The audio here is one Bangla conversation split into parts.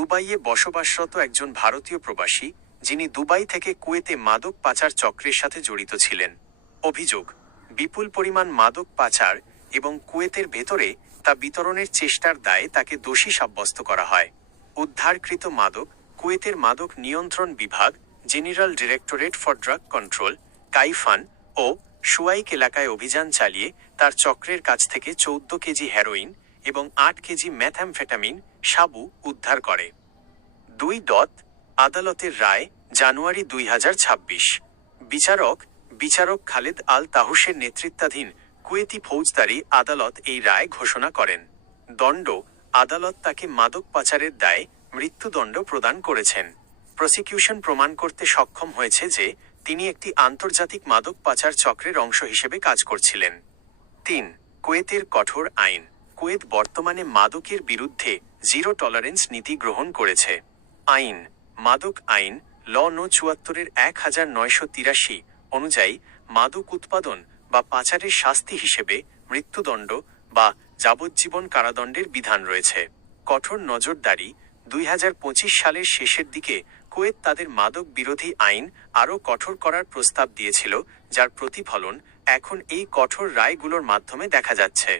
দুবাইয়ে বসবাসরত একজন ভারতীয় প্রবাসী, যিনি দুবাই থেকে কুয়েতে মাদক পাচার চক্রের সাথে জড়িত ছিলেন। অভিযোগ, বিপুল পরিমাণ মাদক পাচার এবং কুয়েতের ভেতরে তা বিতরণের চেষ্টার দায়ে তাকে দোষী সাব্যস্ত করা হয়। উদ্ধারকৃত মাদক কুয়েতের মাদক নিয়ন্ত্রণ বিভাগ, general directorate for drug control, Kaifan ও সুয়াইক এলাকায় অভিযান চালিয়ে তার চক্রের কাছ থেকে 14 কেজি হেরোইন এবং 8 কেজি ম্যাথ্যামফেটামিন সাবু উদ্ধার করে। 2. আদালতের রায়, জানুয়ারি 2026। বিচারক খালেদ আল তাহুসের নেতৃত্বাধীন কুয়েতি ফৌজদারি আদালত এই রায় ঘোষণা করেন। দণ্ড, আদালত তাকে মাদক পাচারের দায়ে মৃত্যুদণ্ড প্রদান করেছেন। প্রসিকিউশন প্রমাণ করতে সক্ষম হয়েছে যে তিনি একটি আন্তর্জাতিক মাদক পাচার চক্রের অংশ হিসেবে কাজ করছিলেন। 3. কুয়েতের কঠোর আইন। কুয়েত বর্তমানে মাদকের বিরুদ্ধে জিরো টলারেন্স নীতি গ্রহণ করেছে। আইন, মাদক আইন ল নো 74-এর 1983 অনুযায়ী মাদক উৎপাদন বা পাচারের শাস্তি হিসেবে মৃত্যুদণ্ড বা যাবজ্জীবন কারাদণ্ডের বিধান রয়েছে। কঠোর নজরদারি, 2025 সালের শেষের দিকে কুয়েত তাদের মাদক বিরোধী আইন আরও কঠোর করার প্রস্তাব দিয়েছিল, যার প্রতিফলন এখন এই কঠোর রায়গুলোর মাধ্যমে দেখা যাচ্ছে।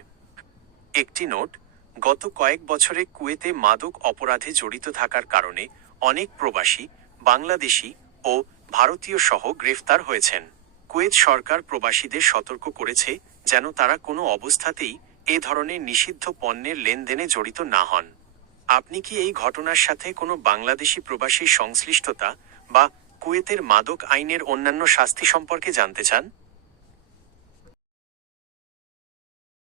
একটি নোট, গত কয়েক বছরে কুয়েতে মাদক অপরাধে জড়িত থাকার কারণে অনেক প্রবাসী, বাংলাদেশি ও ভারতীয় সহ গ্রেফতার হয়েছেন। কুয়েত সরকার প্রবাসীদের সতর্ক করেছে যেন তারা কোনো অবস্থাতেই এ ধরনের নিষিদ্ধ পণ্যের লেনদেনে জড়িত না হন। আপনি কি এই ঘটনার সাথে কোনো বাংলাদেশি প্রবাসীর সংশ্লিষ্টতা বা কুয়েতের মাদক আইনের অন্যান্য শাস্তি সম্পর্কে জানতে চান?